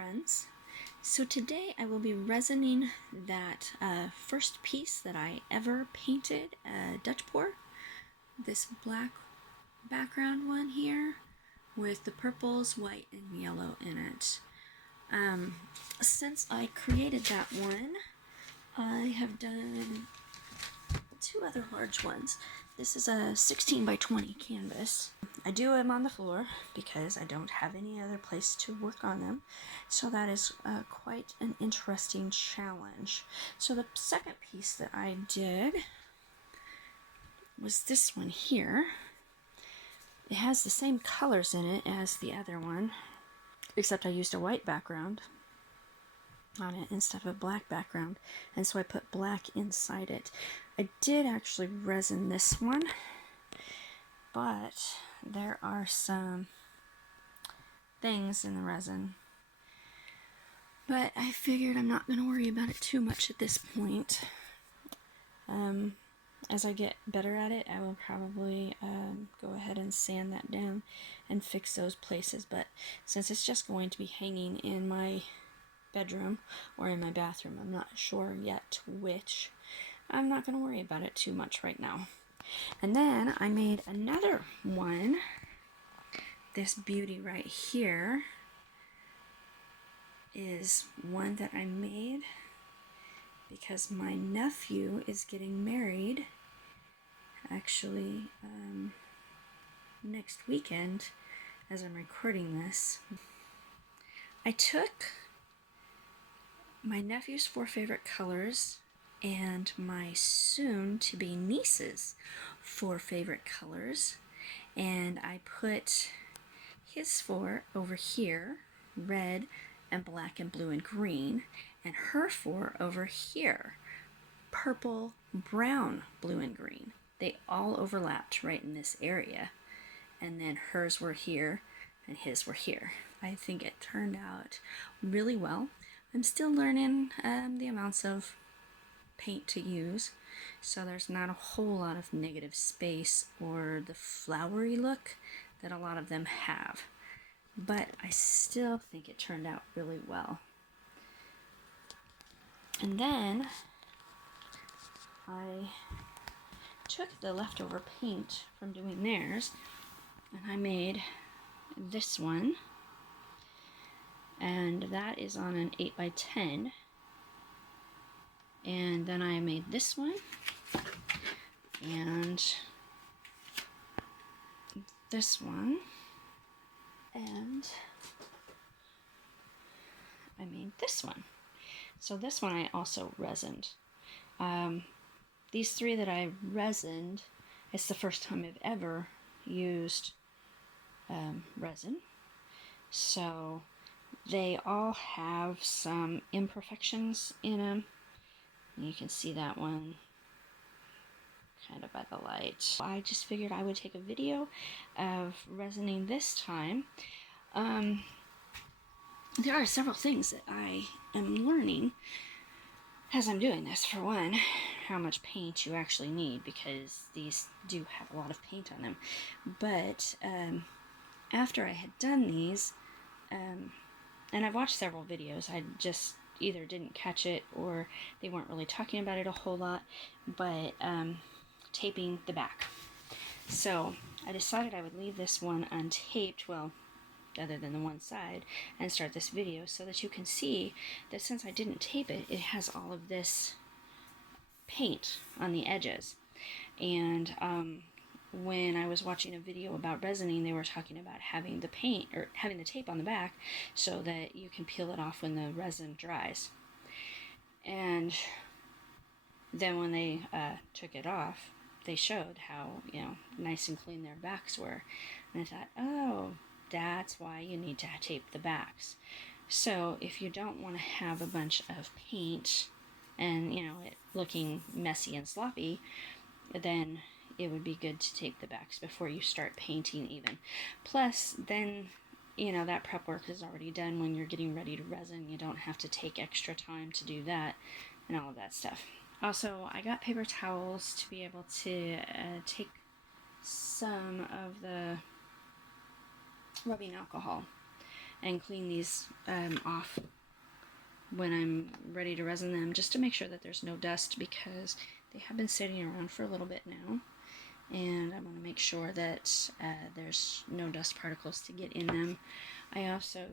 friends. So today I will be resining that first piece that I ever painted, Dutch pour. This black background one here with the purples, white, and yellow in it. Since I created that one, I have done two other large ones. This is a 16 by 20 canvas. I do them on the floor because I don't have any other place to work on them. So that is quite an interesting challenge. So the second piece that I did was this one here. It has the same colors in it as the other one, except I used a white background on it instead of a black background, and so I put black inside it. I did actually resin this one, but there are some things in the resin, but I figured I'm not going to worry about it too much at this point. As I get better at it, I will probably go ahead and sand that down and fix those places, but since it's just going to be hanging in my bedroom or in my bathroom, I'm not sure yet which, I'm not going to worry about it too much right now. And then I made another one. This beauty right here is one that I made because my nephew is getting married actually next weekend as I'm recording this. I took my nephew's 4 favorite colors and my soon-to-be niece's 4 favorite colors, and I put his 4 over here, red and black and blue and green, and her 4 over here, purple, brown, blue and green. They all overlapped right in this area, and then hers were here and his were here. I think it turned out really well. I'm still learning the amounts of paint to use, so there's not a whole lot of negative space or the flowery look that a lot of them have, but I still think it turned out really well. And then I took the leftover paint from doing theirs and I made this one, and that is on an 8 by 10. And then I made this one, and this one, and I made this one. So this one I also resined. These 3 that I resined, it's the first time I've ever used resin. So they all have some imperfections in them. You can see that one kind of by the light. I just figured I would take a video of resining this time. There are several things that I am learning as I'm doing this. For one, how much paint you actually need, because these do have a lot of paint on them. But after I had done these, and I've watched several videos, I just either didn't catch it or they weren't really talking about it a whole lot, but taping the back. So I decided I would leave this one untaped, well, other than the one side, and start this video so that you can see that since I didn't tape it, it has all of this paint on the edges. And when I was watching a video about resining, they were talking about having the paint, or having the tape on the back so that you can peel it off when the resin dries. And then when they took it off, they showed how, nice and clean their backs were. And I thought, oh, that's why you need to tape the backs. So if you don't want to have a bunch of paint and, it looking messy and sloppy, then it would be good to tape the backs before you start painting even. Plus, then, that prep work is already done when you're getting ready to resin. You don't have to take extra time to do that and all of that stuff. Also, I got paper towels to be able to take some of the rubbing alcohol and clean these off when I'm ready to resin them, just to make sure that there's no dust, because they have been sitting around for a little bit now, and I want to make sure that there's no dust particles to get in them. I also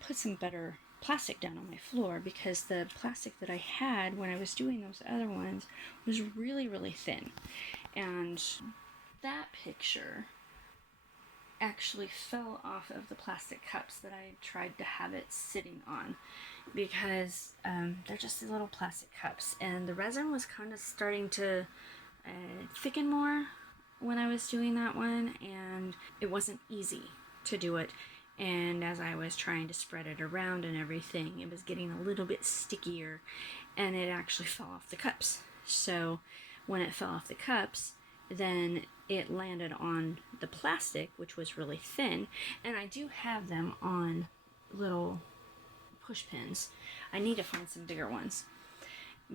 put some better plastic down on my floor, because the plastic that I had when I was doing those other ones was really, really thin. And that picture actually fell off of the plastic cups that I tried to have it sitting on, because they're just these little plastic cups, and the resin was kind of starting to thicken more when I was doing that one, and it wasn't easy to do it. And as I was trying to spread it around and everything, it was getting a little bit stickier, and it actually fell off the cups. So when it fell off the cups, then it landed on the plastic, which was really thin, and I do have them on little push pins. I need to find some bigger ones,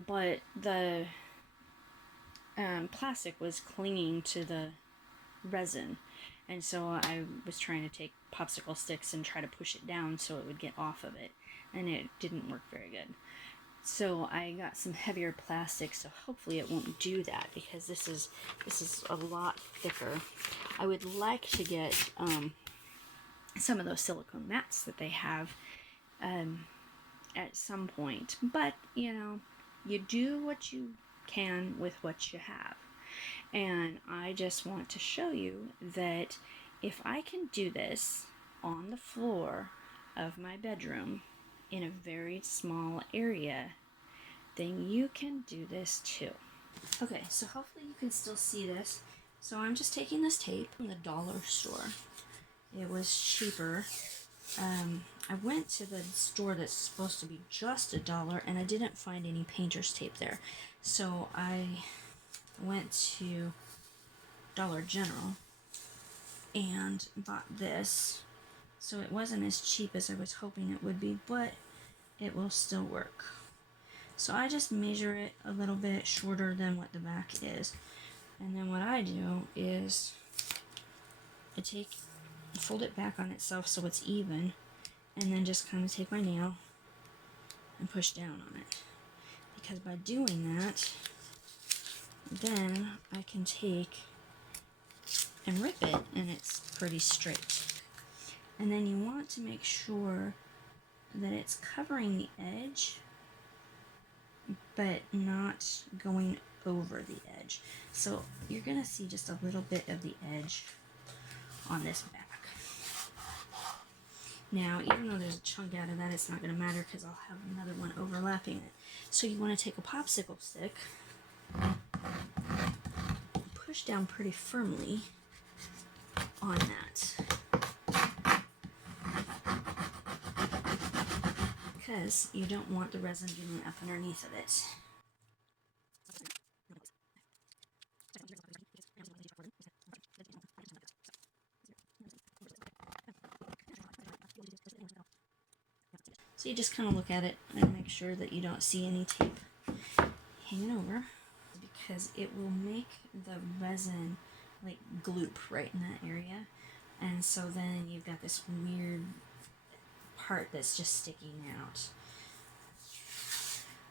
but the plastic was clinging to the resin, and so I was trying to take popsicle sticks and try to push it down so it would get off of it, and it didn't work very good. So I got some heavier plastic, so hopefully it won't do that, because this is a lot thicker. I would like to get some of those silicone mats that they have at some point, but you know, you do what you can with what you have. And I just want to show you that if I can do this on the floor of my bedroom in a very small area, then you can do this too. Okay, so hopefully you can still see this. So I'm just taking this tape from the dollar store. It was cheaper. I went to the store that's supposed to be just $1, and I didn't find any painter's tape there. So I went to Dollar General and bought this. So it wasn't as cheap as I was hoping it would be, but it will still work. So I just measure it a little bit shorter than what the back is. And then what I do is I fold it back on itself so it's even, and then just kind of take my nail and push down on it. Because by doing that, then I can take and rip it, and it's pretty straight. And then you want to make sure that it's covering the edge, but not going over the edge. So you're going to see just a little bit of the edge on this back. Now, even though there's a chunk out of that, it's not going to matter, because I'll have another one overlapping it. So you want to take a popsicle stick, push down pretty firmly on that, because you don't want the resin getting up underneath of it. So you just kind of look at it and make sure that you don't see any tape hanging over, because it will make the resin like gloop right in that area, and so then you've got this weird part that's just sticking out.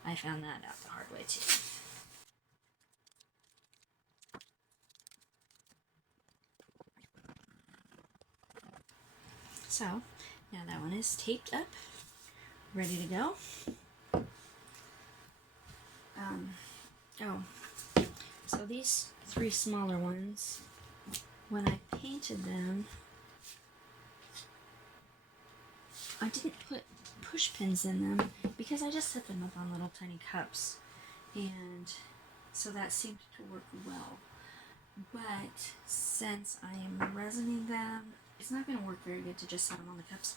I found that out the hard way too. So now that one is taped up, ready to go. So these 3 smaller ones, when I painted them, I didn't put push pins in them, because I just set them up on little tiny cups, and so that seemed to work well. But since I am resining them, it's not going to work very good to just set them on the cups,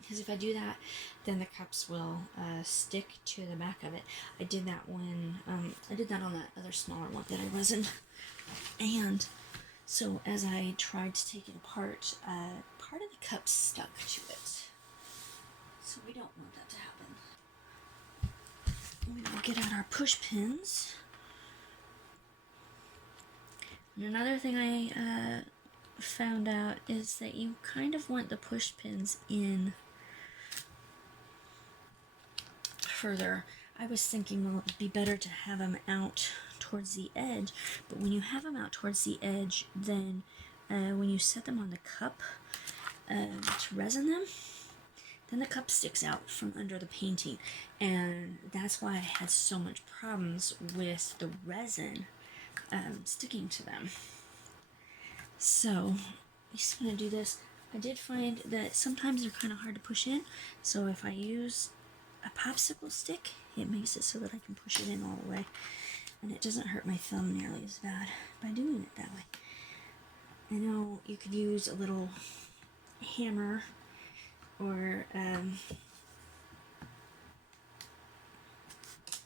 because if I do that, then the cups will stick to the back of it. I did that when I did that on that other smaller one that I resined, and so as I tried to take it apart, part of the cup stuck to it. So we don't want that to happen. We will get out our push pins. And another thing I found out is that you kind of want the push pins in further. I was thinking, well, it'd be better to have them out towards the edge, but when you have them out towards the edge, then when you set them on the cup to resin them, then the cup sticks out from under the painting, and that's why I had so much problems with the resin sticking to them. So I'm just going to do this. I did find that sometimes they're kind of hard to push in, so if I use a popsicle stick, it makes it so that I can push it in all the way, and it doesn't hurt my thumb nearly as bad by doing it that way. I know you could use a little hammer or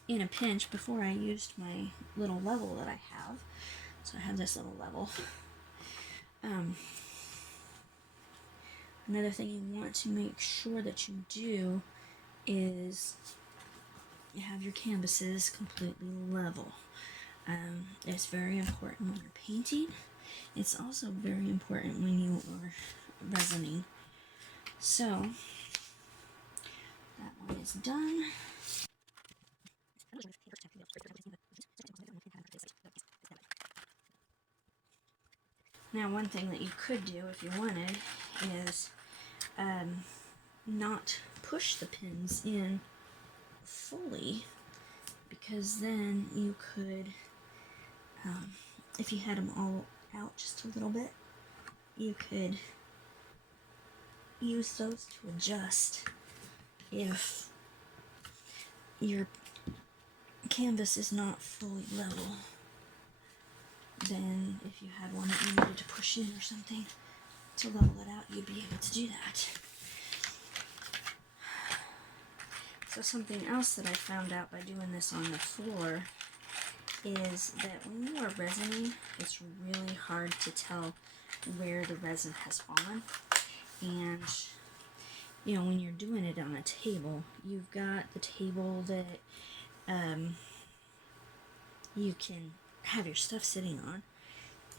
in a pinch. Before I used my little level that I have, so I have this little level. Another thing you want to make sure that you do is you have your canvases completely level. It's very important when you're painting. It's also very important when you are resining. So that one is done. Now, one thing that you could do if you wanted is not push the pins in fully, because then you could, if you had them all out just a little bit, you could use those to adjust if your canvas is not fully level. Then if you had one that you needed to push in or something to level it out, you'd be able to do that. So something else that I found out by doing this on the floor is that when you are resining, it's really hard to tell where the resin has fallen. And you know, when you're doing it on a table, you've got the table that you can have your stuff sitting on,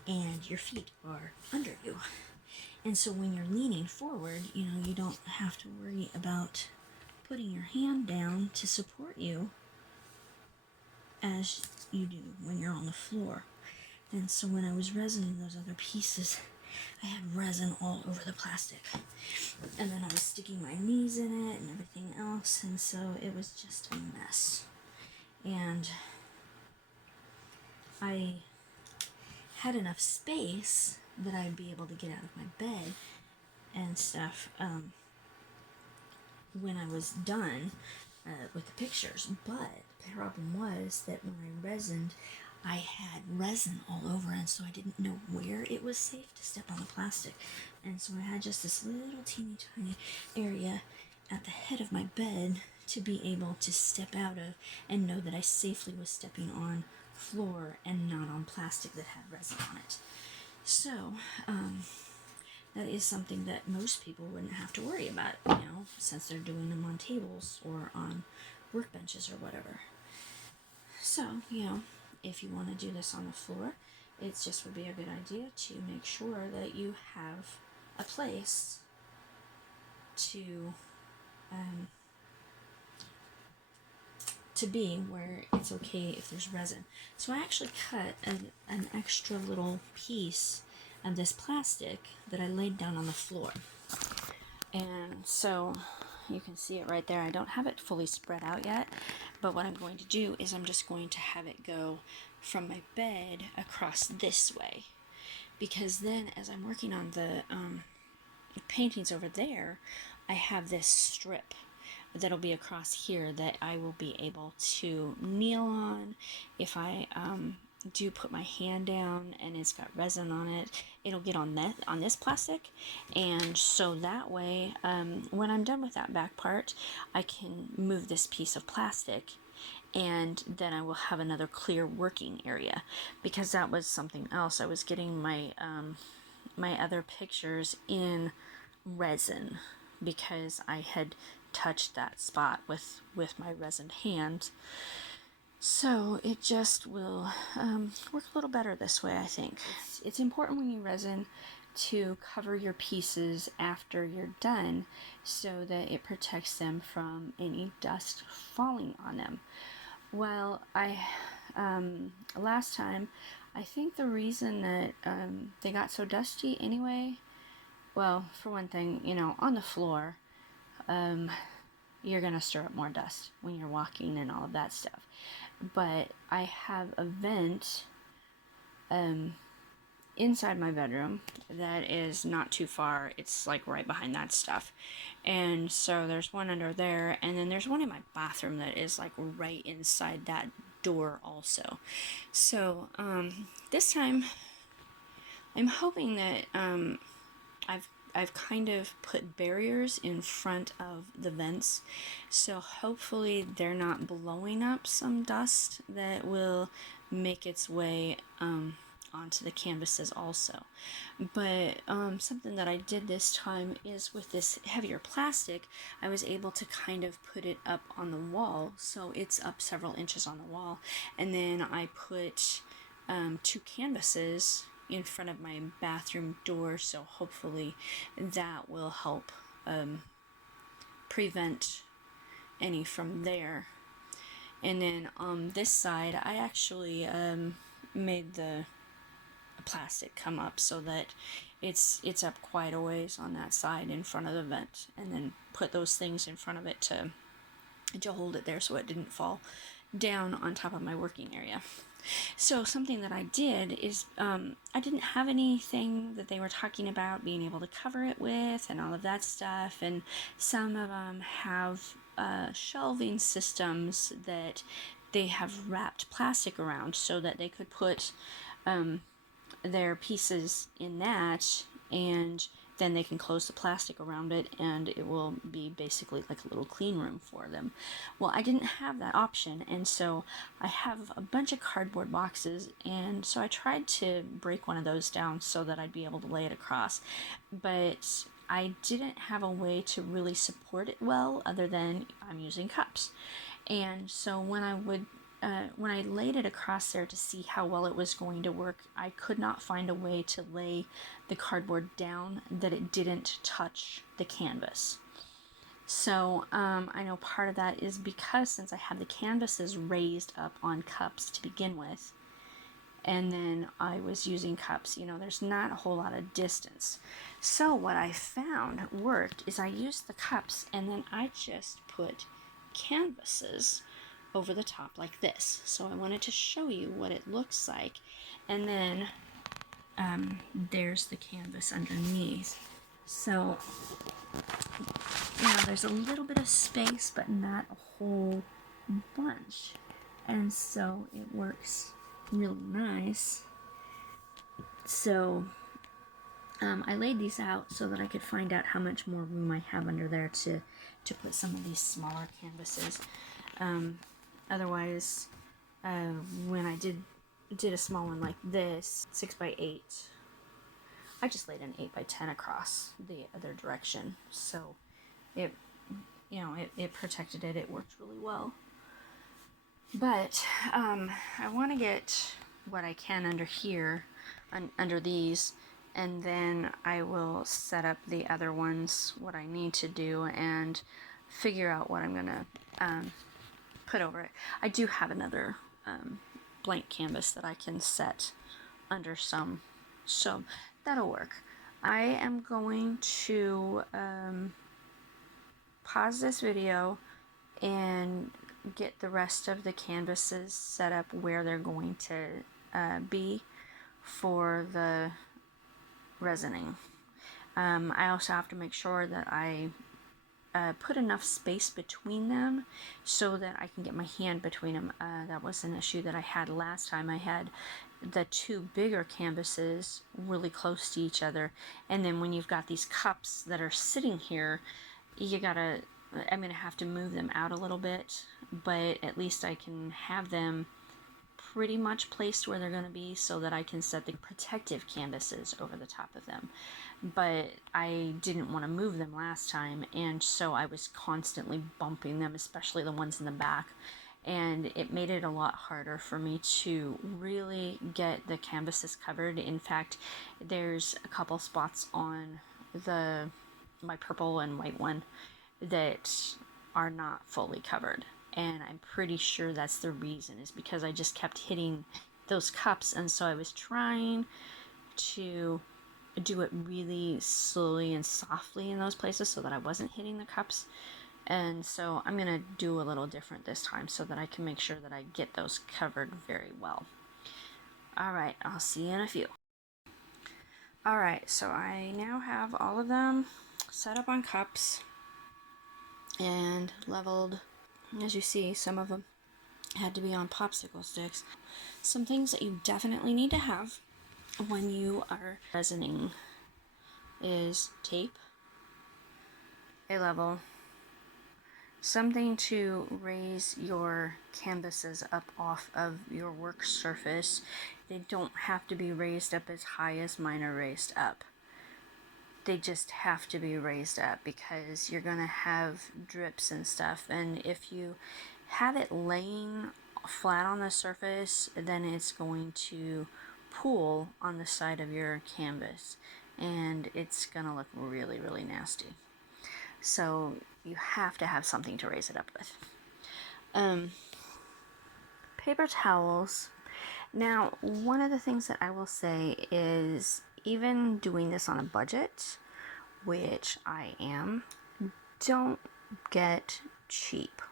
and your feet are under you. And so when you're leaning forward, you know, you don't have to worry about putting your hand down to support you as you do when you're on the floor. And so when I was resining those other pieces, I had resin all over the plastic. And then I was sticking my knees in it and everything else, and so it was just a mess. And I had enough space that I'd be able to get out of my bed and stuff when I was done with the pictures. But the problem was that when I resined, I had resin all over, and so I didn't know where it was safe to step on the plastic. And so I had just this little teeny tiny area at the head of my bed to be able to step out of and know that I safely was stepping on floor and not on plastic that had resin on it. So that is something that most people wouldn't have to worry about, you know, since they're doing them on tables or on workbenches or whatever. So, you know, if you want to do this on the floor, it just would be a good idea to make sure that you have a place to be where it's okay if there's resin. So I actually cut an extra little piece of this plastic that I laid down on the floor. And so you can see it right there. I don't have it fully spread out yet, but what I'm going to do is I'm just going to have it go from my bed across this way, because then as I'm working on the paintings over there, I have this strip that'll be across here that I will be able to kneel on. If I do put my hand down and it's got resin on it, it'll get on this plastic, and so that way when I'm done with that back part, I can move this piece of plastic, and then I will have another clear working area, because that was something else. I was getting my my other pictures in resin because I had touched that spot with my resin hand, So it just will work a little better this way, I think. It's important when you resin to cover your pieces after you're done so that it protects them from any dust falling on them. Well, last time, I think the reason that they got so dusty anyway, well, for one thing, on the floor, you're going to stir up more dust when you're walking and all of that stuff. But I have a vent inside my bedroom that is not too far. It's like right behind that stuff. And so there's one under there, and then there's one in my bathroom that is like right inside that door also. So this time I'm hoping that I've kind of put barriers in front of the vents, so hopefully they're not blowing up some dust that will make its way onto the canvases also. But something that I did this time is with this heavier plastic, I was able to kind of put it up on the wall, so it's up several inches on the wall, and then I put 2 canvases in front of my bathroom door, so hopefully that will help prevent any from there. And then on this side, I actually made the plastic come up so that it's up quite a ways on that side in front of the vent, and then put those things in front of it to hold it there so it didn't fall down on top of my working area. So something that I did is I didn't have anything that they were talking about being able to cover it with and all of that stuff, and some of them have shelving systems that they have wrapped plastic around so that they could put their pieces in that, and then they can close the plastic around it and it will be basically like a little clean room for them. Well, I didn't have that option, and so I have a bunch of cardboard boxes, and so I tried to break one of those down so that I'd be able to lay it across, but I didn't have a way to really support it well other than I'm using cups. And so when I laid it across there to see how well it was going to work, I could not find a way to lay the cardboard down that it didn't touch the canvas. So I know part of that is because since I have the canvases raised up on cups to begin with, and then I was using cups, there's not a whole lot of distance. So what I found worked is I used the cups, and then I just put canvases over the top like this. So I wanted to show you what it looks like, and then there's the canvas underneath. So there's a little bit of space, but not a whole bunch, and so it works really nice. So I laid these out so that I could find out how much more room I have under there to put some of these smaller canvases. Otherwise, when I did a small one like this, 6x8, I just laid an 8x10 across the other direction, so it protected it. It worked really well. But I want to get what I can under here, under these, and then I will set up the other ones, what I need to do, and figure out what I'm gonna put over it. I do have another blank canvas that I can set under some, so that'll work. I am going to pause this video and get the rest of the canvases set up where they're going to be for the resining. I also have to make sure that I put enough space between them so that I can get my hand between them. That was an issue that I had last time. I had the 2 bigger canvases really close to each other, and then when you've got these cups that are sitting here, I'm gonna have to move them out a little bit, but at least I can have them pretty much placed where they're going to be so that I can set the protective canvases over the top of them. But I didn't want to move them last time, and so I was constantly bumping them, especially the ones in the back. and it made it a lot harder for me to really get the canvases covered. In fact, there's a couple spots on my purple and white one that are not fully covered, and I'm pretty sure that's the reason, is because I just kept hitting those cups, and so I was trying to do it really slowly and softly in those places so that I wasn't hitting the cups. And so I'm going to do a little different this time so that I can make sure that I get those covered very well. Alright, I'll see you in a few. Alright, so I now have all of them set up on cups and leveled. As you see, some of them had to be on popsicle sticks. Some things that you definitely need to have when you are resining is tape, a level, something to raise your canvases up off of your work surface. They don't have to be raised up as high as mine are raised up. They just have to be raised up because you're going to have drips and stuff, and if you have it laying flat on the surface, then it's going to pool on the side of your canvas, and it's going to look really, really nasty. So you have to have something to raise it up with. Paper towels. Now, one of the things that I will say is, even doing this on a budget, which I am, don't get cheap,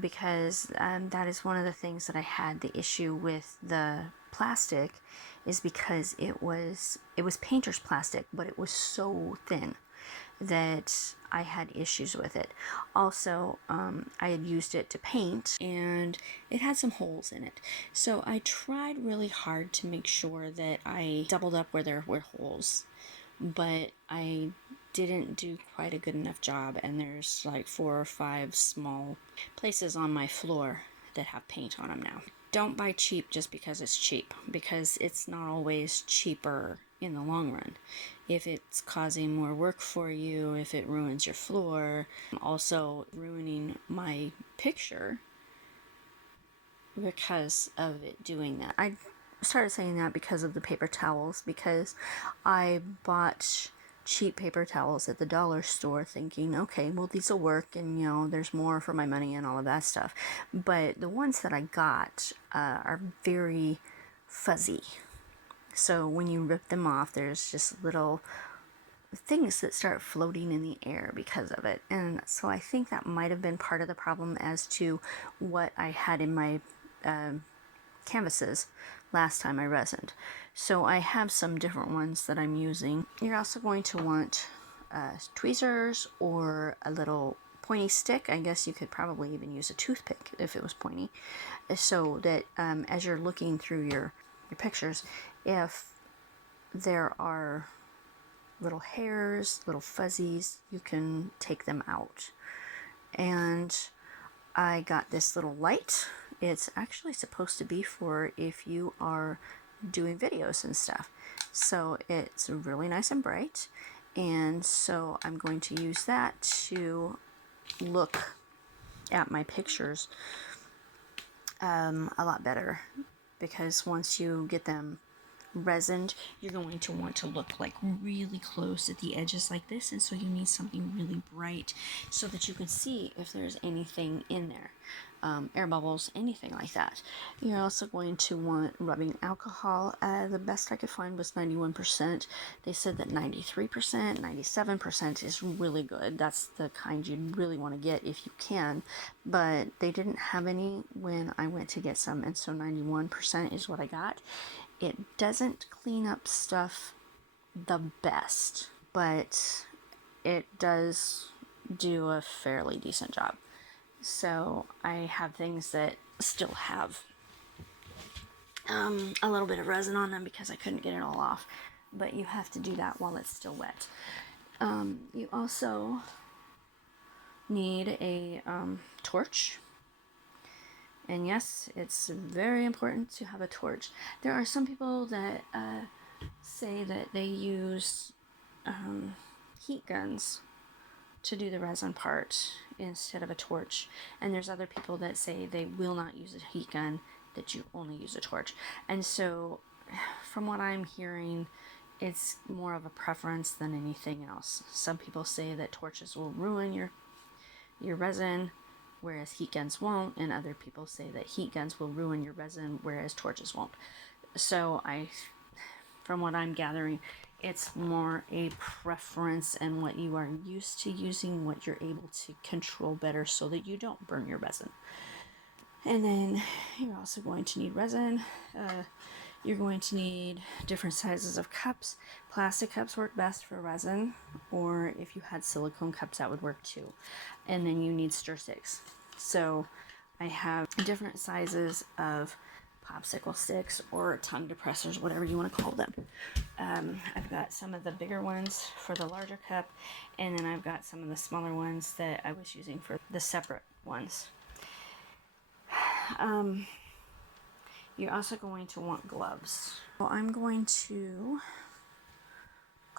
because that is one of the things that I had the issue with the plastic, is because it was painter's plastic, but it was so thin that I had issues with it. Also, I had used it to paint, and it had some holes in it. So I tried really hard to make sure that I doubled up where there were holes, but I didn't do quite a good enough job, and there's like 4 or 5 small places on my floor that have paint on them now. Don't buy cheap just because it's cheap, because it's not always cheaper in the long run. If it's causing more work for you, if it ruins your floor, also ruining my picture because of it doing that. I started saying that because of the paper towels, because I bought cheap paper towels at the dollar store thinking, okay, well, these will work, and you know, there's more for my money and all of that stuff. But the ones that I got are very fuzzy. So when you rip them off, there's just little things that start floating in the air because of it. And so I think that might have been part of the problem as to what I had in my canvases last time I resined. So I have some different ones that I'm using. You're also going to want tweezers or a little pointy stick. I guess you could probably even use a toothpick if it was pointy, so that as you're looking through your pictures, if there are little hairs, little fuzzies, you can take them out. And I got this little light. It's actually supposed to be for if you are doing videos and stuff. So it's really nice and bright, and so I'm going to use that to look at my pictures a lot better, because once you get them resined, you're going to want to look like really close at the edges like this, and so you need something really bright so that you can see if there's anything in there, air bubbles, anything like that. You're also going to want rubbing alcohol. The best I could find was 91%. They said that 93%, 97% is really good. That's the kind you'd really want to get if you can, but they didn't have any when I went to get some, and so 91% is what I got. It doesn't clean up stuff the best, but it does do a fairly decent job. So I have things that still have a little bit of resin on them because I couldn't get it all off, but you have to do that while it's still wet. You also need a torch. And yes, it's very important to have a torch. There are some people that say that they use heat guns to do the resin part instead of a torch. And there's other people that say they will not use a heat gun, that you only use a torch. And so from what I'm hearing, it's more of a preference than anything else. Some people say that torches will ruin your resin, whereas heat guns won't, and other people say that heat guns will ruin your resin, whereas torches won't. So from what I'm gathering, it's more a preference and what you are used to using, what you're able to control better so that you don't burn your resin. And then you're also going to need resin. You're going to need different sizes of cups. Plastic cups work best for resin, or if you had silicone cups, that would work too. And then you need stir sticks. So I have different sizes of popsicle sticks or tongue depressors, whatever you want to call them. I've got some of the bigger ones for the larger cup, and then I've got some of the smaller ones that I was using for the separate ones. You're also going to want gloves. So I'm going to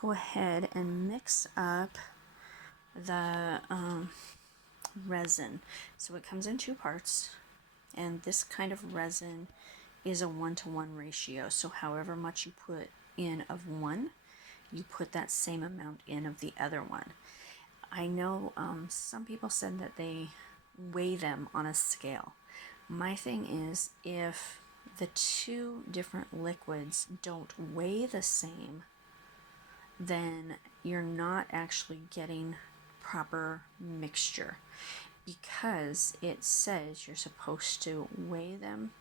go ahead and mix up the resin. So it comes in 2 parts, and this kind of resin is a 1-to-1 ratio. So however much you put in of one, you put that same amount in of the other one. I know some people said that they weigh them on a scale. My thing is, if the 2 different liquids don't weigh the same, then you're not actually getting proper mixture, because it says you're supposed to weigh them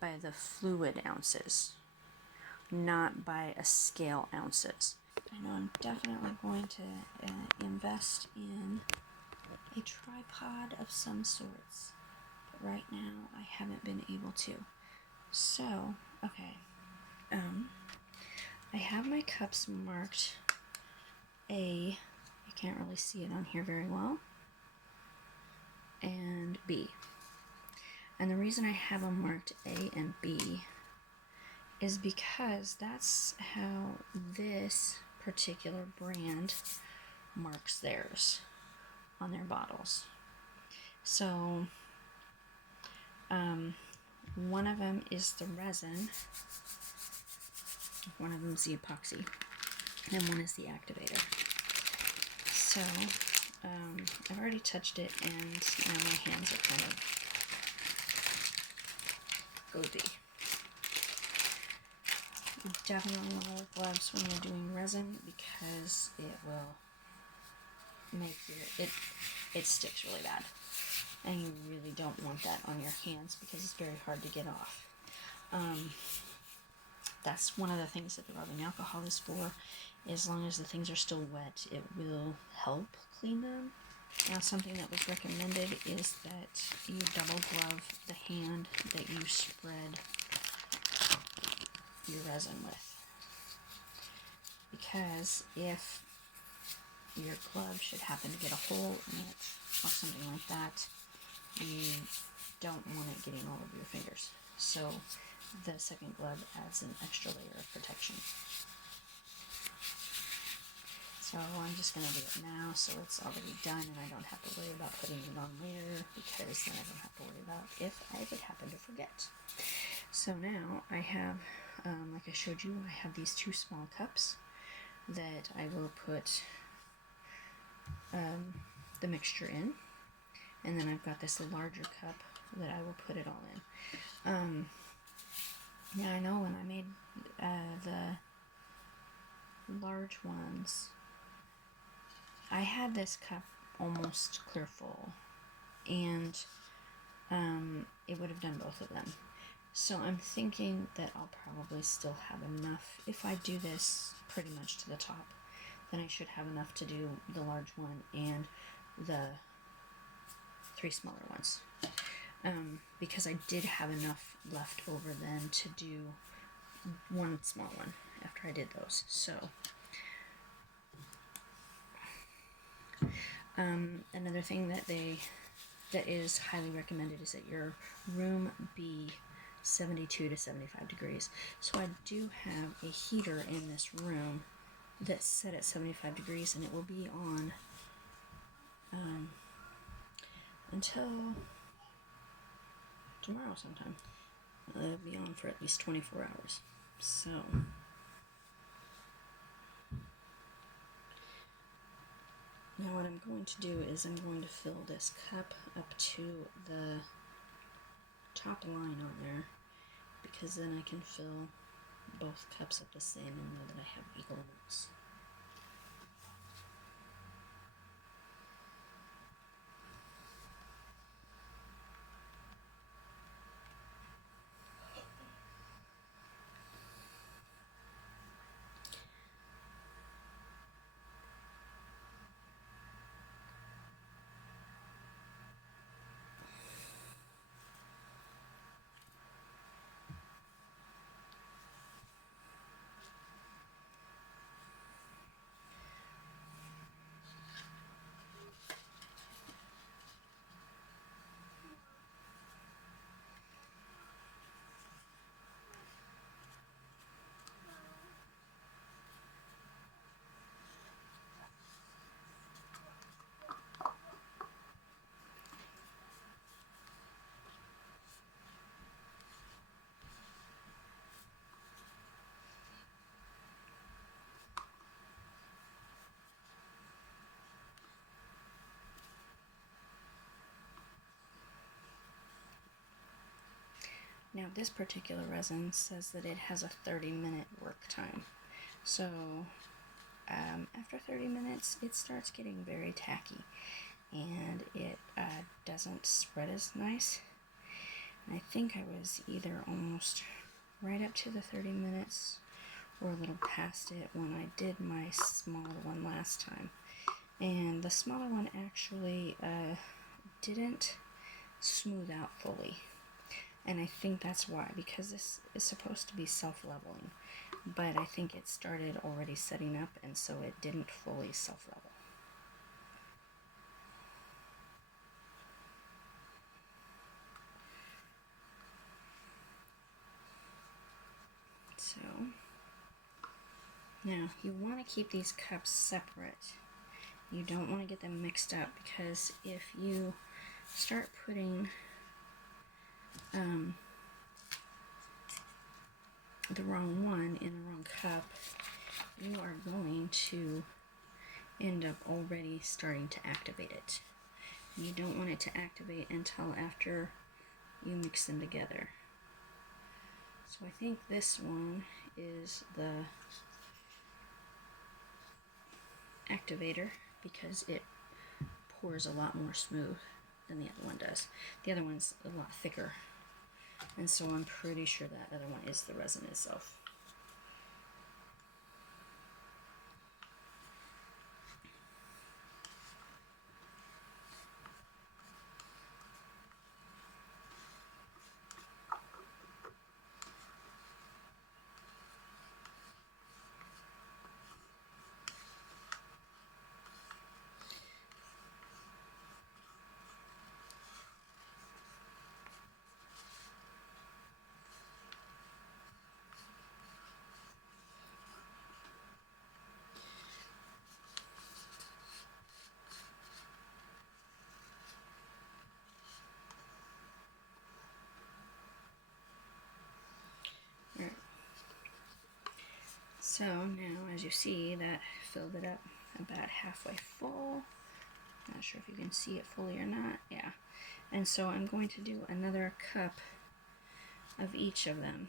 by the fluid ounces, not by a scale ounces. I know I'm definitely going to invest in a tripod of some sorts, but right now I haven't been able to. So, okay, I have my cups marked A, you can't really see it on here very well, and B. And the reason I have them marked A and B is because that's how this particular brand marks theirs on their bottles. So one of them is the resin, one of them is the epoxy, and one is the activator. So I've already touched it, and now my hands are kind of goopy. You definitely want to wear gloves when you're doing resin, because it will make it sticks really bad, and you really don't want that on your hands because it's very hard to get off. That's one of the things that the rubbing alcohol is for. As long as the things are still wet, it will help clean them. Now, something that was recommended is that you double glove the hand that you spread your resin with, because if your glove should happen to get a hole in it or something like that, you don't want it getting all over your fingers. So the second glove adds an extra layer of protection. So I'm just going to do it now, so it's already done and I don't have to worry about putting it on later, because then I don't have to worry about if I would happen to forget. So now I have, like I showed you, I have these 2 small cups that I will put the mixture in, and then I've got this larger cup that I will put it all in. Now I know when I made the large ones, I had this cup almost clear full, and it would have done both of them. So I'm thinking that I'll probably still have enough. If I do this pretty much to the top, then I should have enough to do the large one and the 3 smaller ones. Because I did have enough left over then to do 1 small one after I did those. So another thing that is highly recommended is that your room be 72 to 75 degrees. So I do have a heater in this room that's set at 75 degrees, and it will be on until tomorrow sometime. It'll be on for at least 24 hours. So now what I'm going to do is I'm going to fill this cup up to the top line on there, because then I can fill both cups up the same and know that I have equal amounts. Now this particular resin says that it has a 30-minute work time. So after 30 minutes it starts getting very tacky, and it doesn't spread as nice. And I think I was either almost right up to the 30 minutes or a little past it when I did my smaller one last time. And the smaller one actually didn't smooth out fully. And I think that's why, because this is supposed to be self-leveling, but I think it started already setting up, and so it didn't fully self-level. So now you want to keep these cups separate. You don't want to get them mixed up, because if you start putting the wrong one in the wrong cup, you are going to end up already starting to activate it. You don't want it to activate until after you mix them together. So I think this one is the activator, because it pours a lot more smooth than the other one does. The other one's a lot thicker, and so I'm pretty sure that other one is the resin itself. So now, as you see, that filled it up about halfway full. Not sure if you can see it fully or not. Yeah. And so I'm going to do another cup of each of them.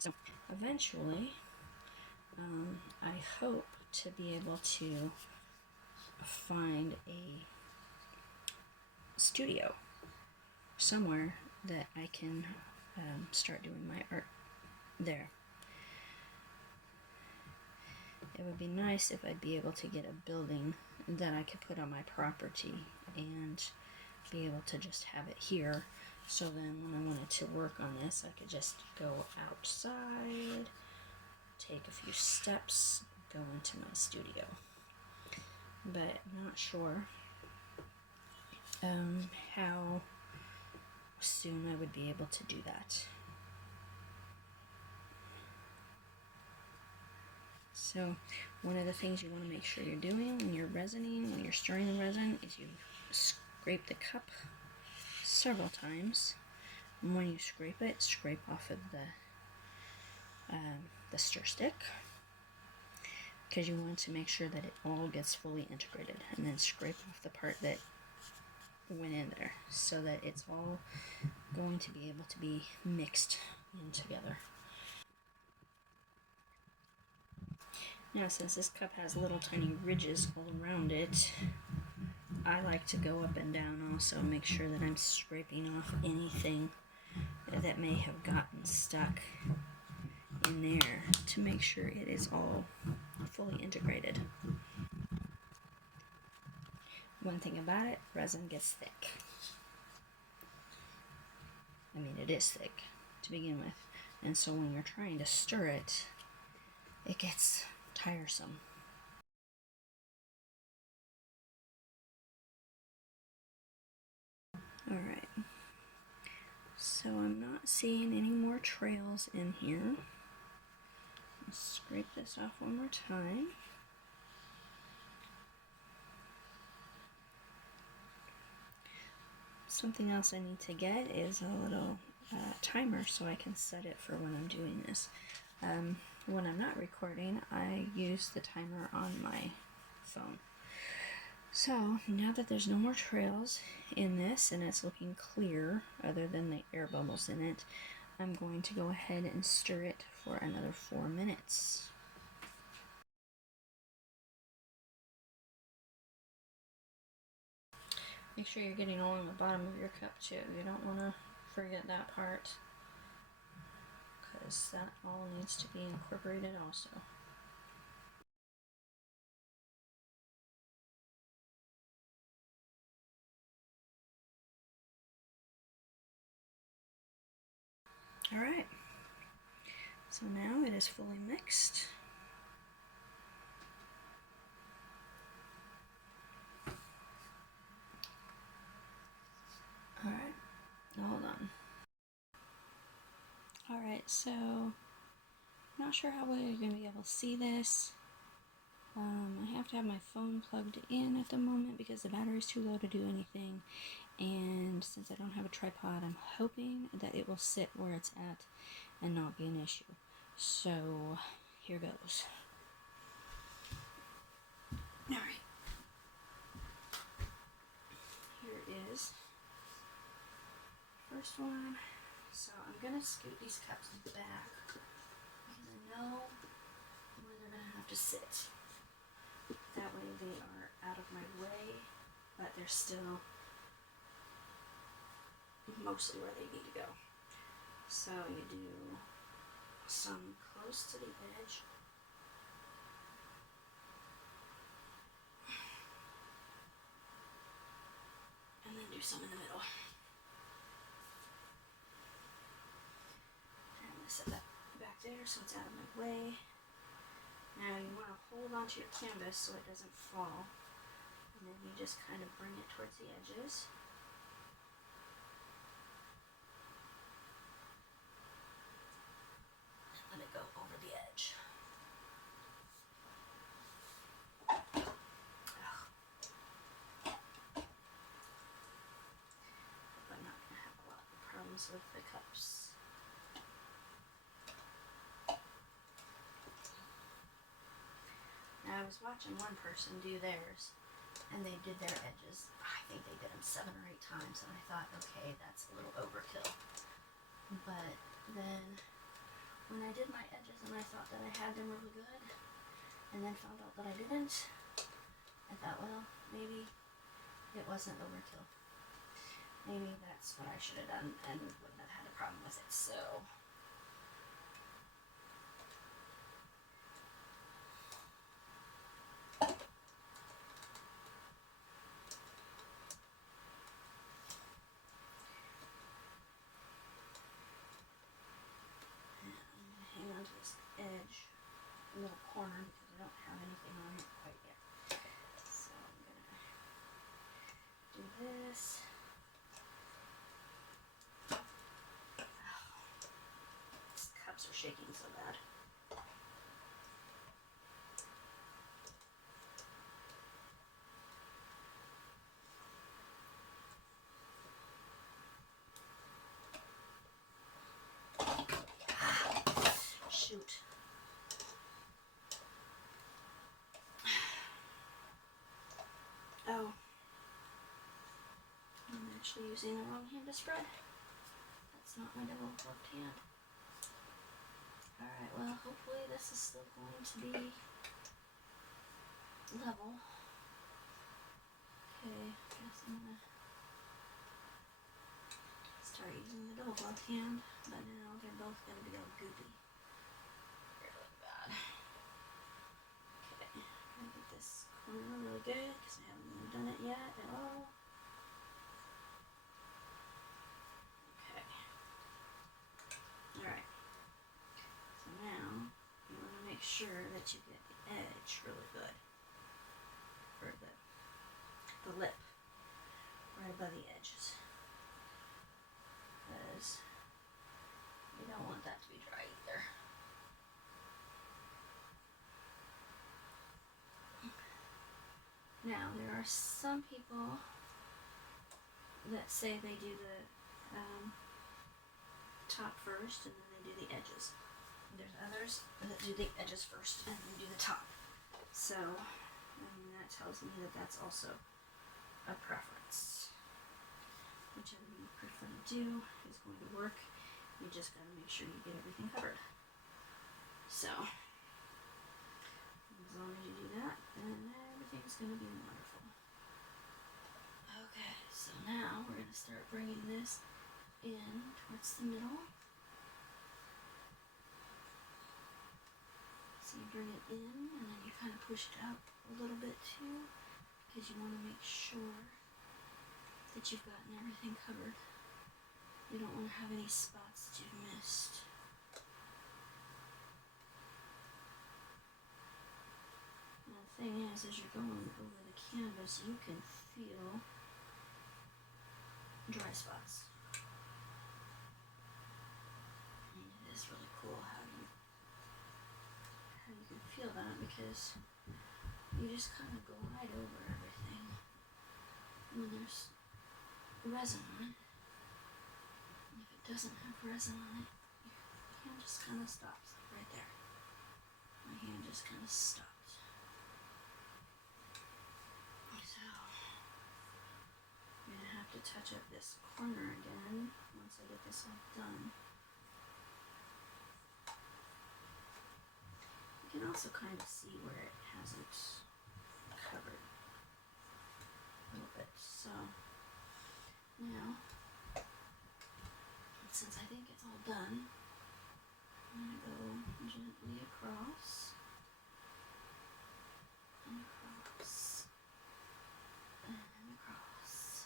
So eventually, I hope to be able to find a studio somewhere that I can start doing my art there. It would be nice if I'd be able to get a building that I could put on my property and be able to just have it here So then when I wanted to work on this, I could just go outside, take a few steps, go into my studio. But I'm not sure how soon I would be able to do that. So one of the things you want to make sure you're doing when you're resining, when you're stirring the resin, is you scrape the cup several times. And when you scrape it, scrape off of the stir stick, because you want to make sure that it all gets fully integrated, and then scrape off the part that went in there so that it's all going to be able to be mixed in together. Now, since this cup has little tiny ridges all around it, I like to go up and down also, make sure that I'm scraping off anything that may have gotten stuck in there to make sure it is all fully integrated. One thing about it, resin gets thick. I mean, it is thick to begin with, and so when you're trying to stir it, it gets tiresome. Alright, so I'm not seeing any more trails in here. Let's scrape this off one more time. Something else I need to get is a little timer so I can set it for when I'm doing this. When I'm not recording, I use the timer on my phone. So now that there's no more trails in this and it's looking clear other than the air bubbles in it, I'm going to go ahead and stir it for another 4 minutes. Make sure you're getting along the bottom of your cup too. You don't want to forget that part, because that all needs to be incorporated also. Alright, so now it is fully mixed. Alright, hold on. Alright, so I'm not sure how well you're going to be able to see this. I have to have my phone plugged in at the moment because the battery's too low to do anything, and since I don't have a tripod, I'm hoping that it will sit where it's at and not be an issue. So here goes. Alright, here is the first one. So I'm going to scoot these cups back because I know where they're going to have to sit. That way they are out of my way, but they're still mostly where they need to go. So you do some close to the edge. And then do some in the middle. And I'm going to set that back there so it's out of my way. Now you want to hold onto your canvas so it doesn't fall, and then you just kind of bring it towards the edges. And let it go over the edge. I'm not going to have a lot of problems with the cups. Now I was watching one person do theirs, and they did their edges. I think they did them 7 or 8 times, and I thought, okay, that's a little overkill. But then when I did my edges and I thought that I had them really good, and then found out that I didn't, I thought, well, maybe it wasn't overkill. Maybe that's what I should have done and wouldn't have had a problem with it. So shoot. Oh. I'm actually using the wrong hand to spread. That's not my double gloved hand. Alright, well, hopefully this is still going to be level. Okay, I guess I'm gonna start using the double gloved hand, but now they're both gonna be all goopy. Really bad. Okay, I'm gonna get this corner really good because I haven't even done it yet at all. Okay. Alright. So now you want to make sure that you get the edge really good. Or the lip right above the edges. Because you don't want that to be dry either. Now, there are some people that say they do the top first and then they do the edges. There's others that do the edges first and then do the top. So, I mean, that tells me that that's also a preference. Whichever you prefer to do is going to work. You just gotta make sure you get everything covered. So, as long as you do that, then everything's gonna be wonderful. Okay, so now we're gonna start bringing this in towards the middle. So you bring it in and then you kind of push it out a little bit too, because you want to make sure that you've gotten everything covered. You don't want to have any spots that you've missed. Now the thing is, as you're going over the canvas, you can feel dry spots. And it is really cool how you can feel that, because you just kind of glide over everything when there's resin on it. And if it doesn't have resin on it, your hand just kind of stops right there. My hand just kind of stopped. So, I'm gonna have to touch up this corner again once I get this all done. You can also kind of see where it hasn't covered a little bit. So now, since I think it's all done, I'm going to go gently across and across and across.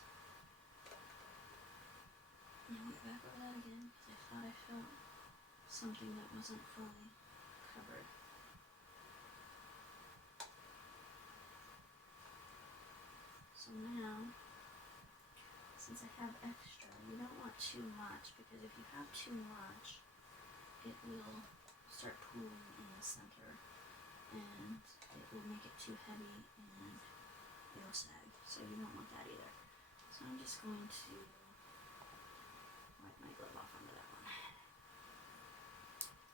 And I went back over that again because I thought I felt something that wasn't fully covered. So now, since I have extra, you don't want too much, because if you have too much, it will start pooling in the center and it will make it too heavy and it'll sag. So you don't want that either. So I'm just going to wipe my glove off onto that one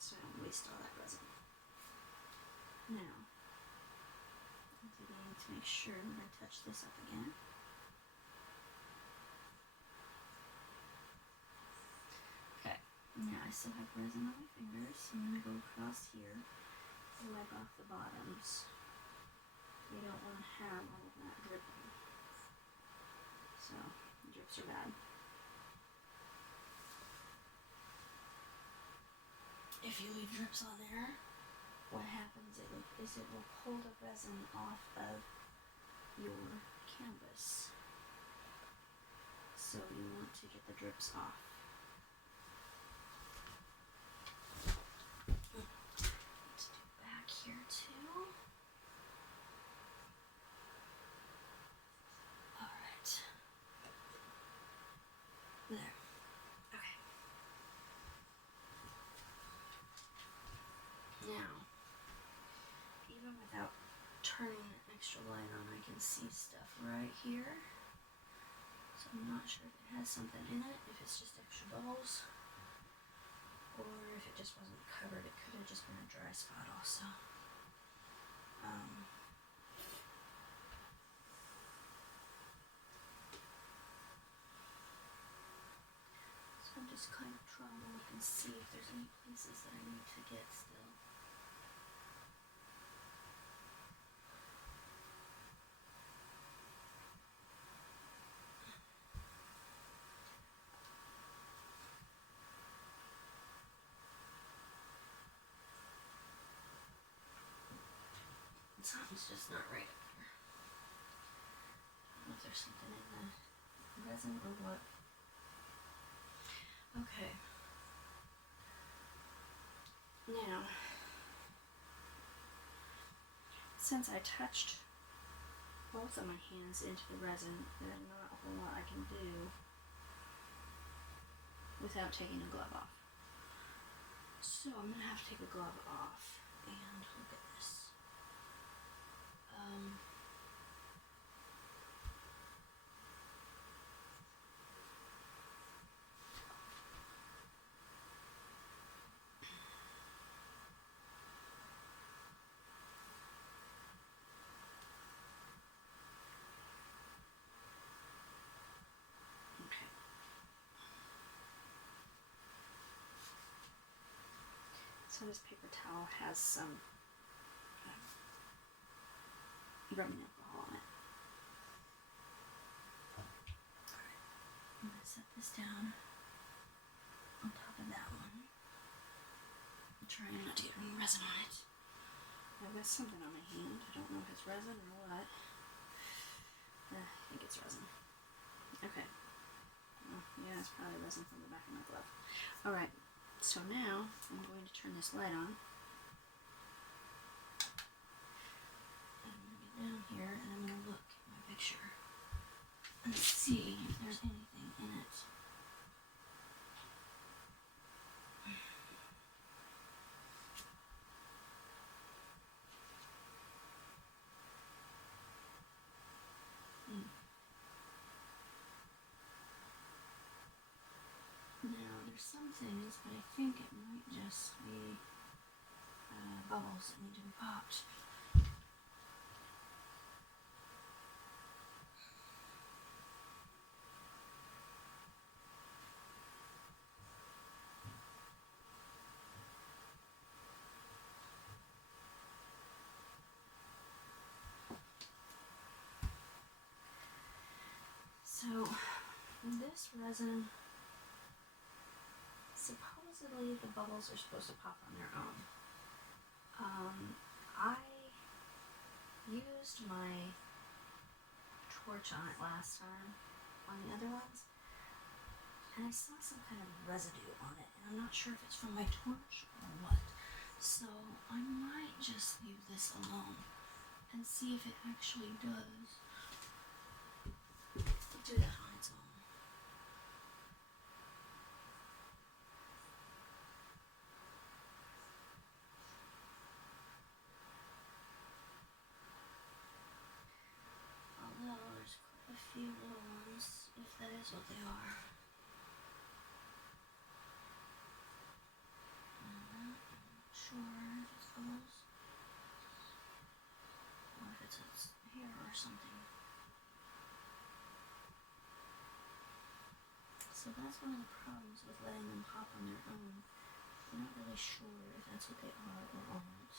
so I don't waste all that resin. Now, I'm going to make sure that I touch this up again. Okay, now I still have resin on my fingers, so I'm going to go across here to wipe off the bottoms. You don't want to have all of that dripping. So, the drips are bad. If you leave drips on there, what happens is it will pull the resin off of your canvas. So you want to get the drips off. Let's do back here too. Alright. There. Okay. Now, even without turning the extra light on, I can see stuff right here. So I'm not sure if it has something in it, if it's just extra bubbles, Or if it just wasn't covered, it could have just been a dry spot also. So I'm just kind of trying to look and see if there's any places that I need to get still. Something's just not right up here. I don't know if there's something in the resin or what. Okay. Now, since I touched both of my hands into the resin, there's not a whole lot I can do without taking a glove off. So I'm going to have to take a glove off and look at this. Okay. So this paper towel has some rubbing alcohol on it. Alright, I'm going to set this down on top of that one. I'm trying not to get any resin on it. I've got something on my hand. I don't know if it's resin or what. I think it's resin. Okay. Well, yeah, it's probably resin from the back of my glove. Alright, so now I'm going to turn this light on. And I'm going to get down here and I'm going to look at my picture and see if there's anything in it. Now, there's some things, but I think it might just be bubbles that need to be popped. So, this resin, supposedly the bubbles are supposed to pop on their own. I used my torch on it last time, on the other ones, and I saw some kind of residue on it, and I'm not sure if it's from my torch or what. So, I might just leave this alone and see if it actually does do that on its own. Although there's quite a few little ones, if that is what they are. I'm not sure if it's those or if it's its hair or something. So that's one of the problems with letting them pop on their own. I'm not really sure if that's what they are or aren't.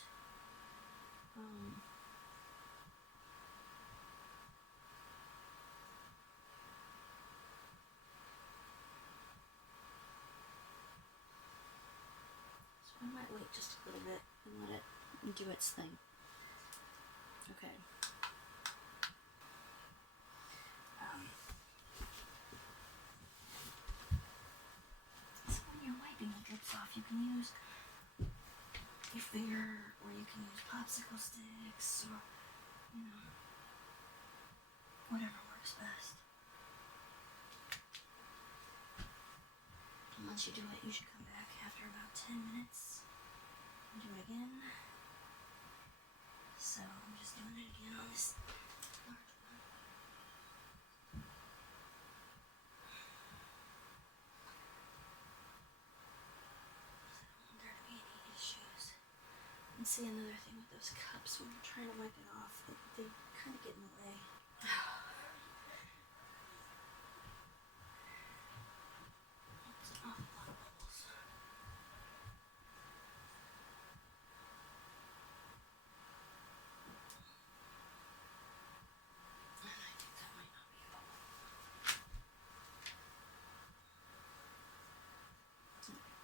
So I might wait just a little bit and let it do its thing. Okay. So when you're wiping the drips off, you can use your finger, or you can use popsicle sticks, or, whatever works best. And once you do it, you should come back after about 10 minutes and do it again. So I'm just doing it again on this large one. see another thing with those cups when you're trying to wipe it off, they kind of get in the way. It's an awful lot of bubbles. And I think that might not be a bubble.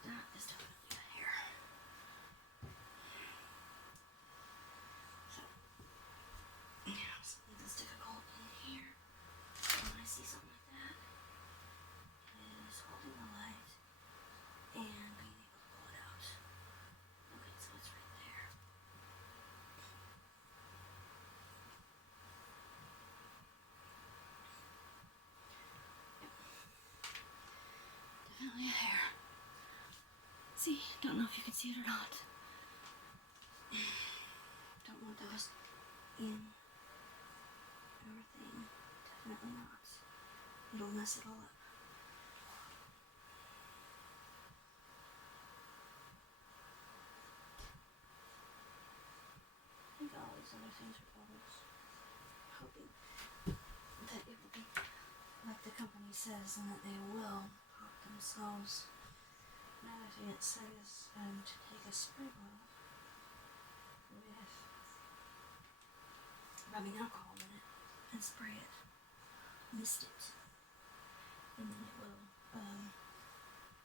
That is definitely a hair. So, yeah, something that's difficult in here when I see something like that is holding the light and being able to pull it out. Okay, so it's right there. Yep. Definitely a hair. See, don't know if you can see it or not. Don't want those in everything. Definitely not. It'll mess it all up. I think all these other things are bubbles. Hoping that it will be like the company says and that they will pop themselves. Another thing it says to take a spray bottle with rubbing alcohol in it and spray it, mist it, and then it will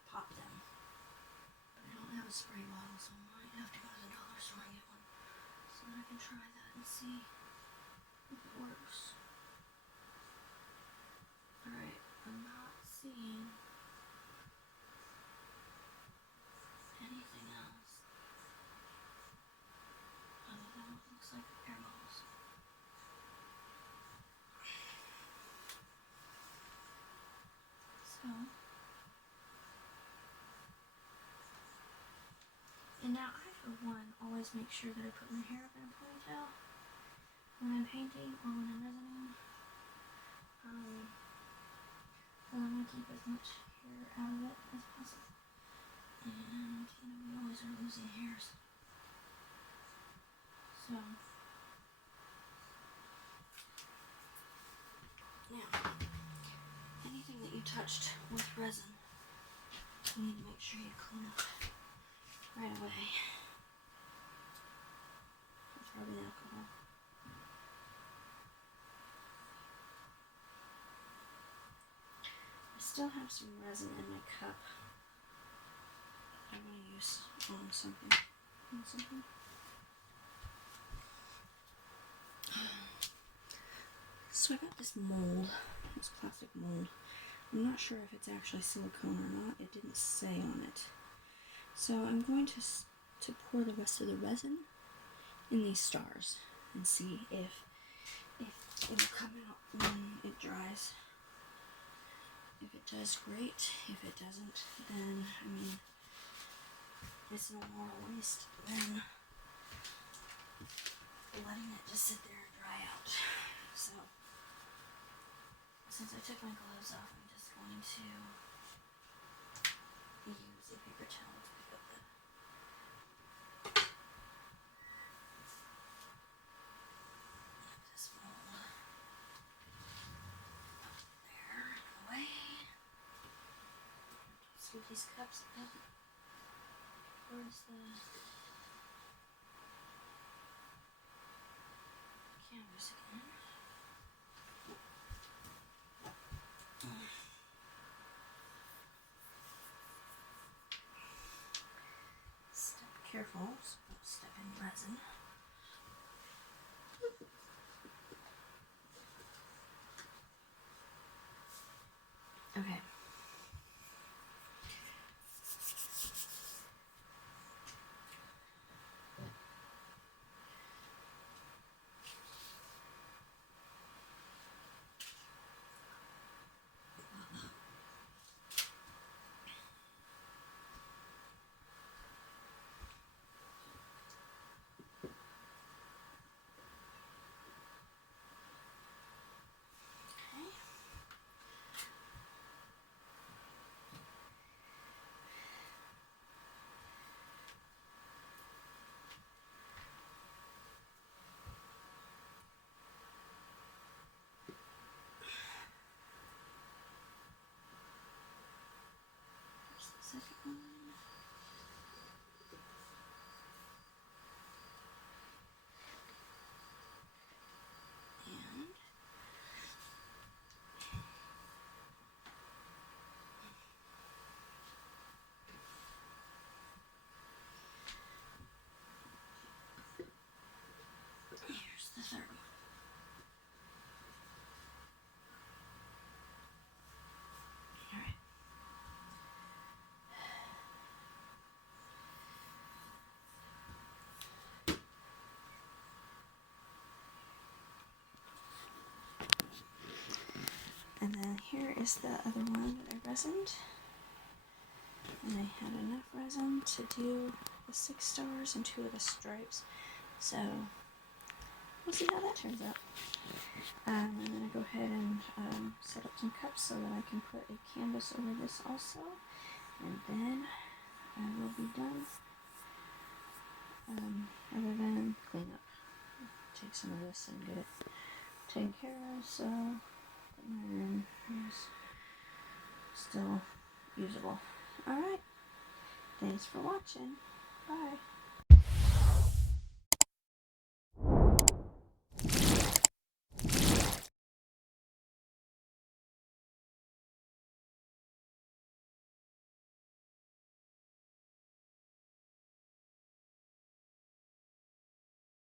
pop them. But I don't have a spray bottle, so I might have to go to the dollar store and get one so that I can try that and see if it works. Alright, I'm not seeing anything else other than what looks like air bubbles. So, and now I, for one, always make sure that I put my hair up in a ponytail when I'm painting or when I'm resining. And I'm going to keep as much hair out of it as possible. And, we always are losing hairs. So, now, anything that you touched with resin, you need to make sure you clean up right away with rubbing alcohol. I still have some resin in my cup that I want to use on something. So I got this mold, this plastic mold. I'm not sure if it's actually silicone or not. It didn't say on it. So I'm going to pour the rest of the resin in these stars and see if it'll come out when it dries. If it does, great. If it doesn't, then, it's no more waste than letting it just sit there and dry out. So, since I took my gloves off, I'm just going to use a paper towel to pick up this mold up there and away. Scoop these cups up towards the canvas again. Step careful, so don't step in resin. Okay. here is the other one that I resined. And I had enough resin to do the 6 stars and 2 of the stripes. So we'll see how that turns out. I'm going to go ahead and set up some cups so that I can put a canvas over this also. And then I will be done. Other than clean up. Take some of this and get it taken care of. So my room is still usable. Alright. Thanks for watching. Bye.